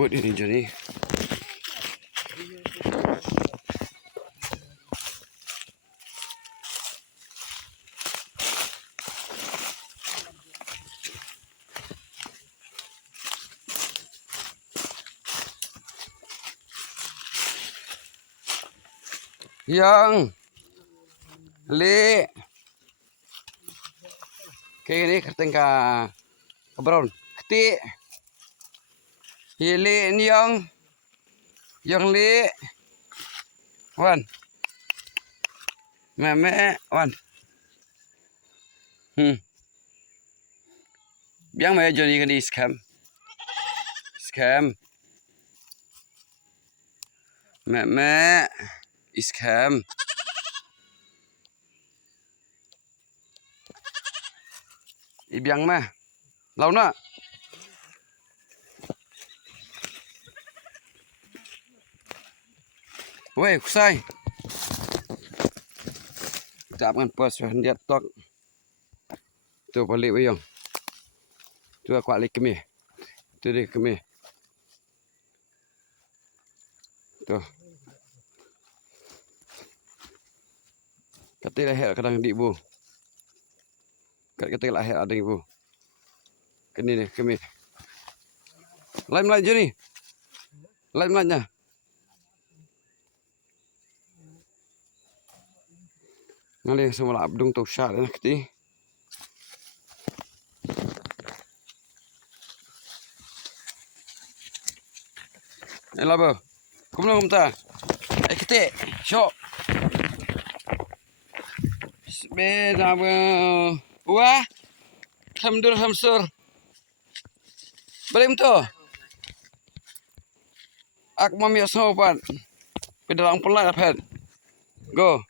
Buat ini Johnny. Yang le kayak gini kerteng ka brown keti le ni yang le wan meme wan biang me Johnny kan di scam meme scam ibiang mah launa weh kusai chạm ngăn pos hendiat tok tu balik weyong tu aku alik kemi tu di kemi tu kata lahir kadang di bu kata lahir ada ibu kini nih kemi lain Johnny lain ngali semua abdung tu syak nak keti labo kumno kumta keti syok beda wah hamsur balik tu aku mami sopan pedalang pelat apa go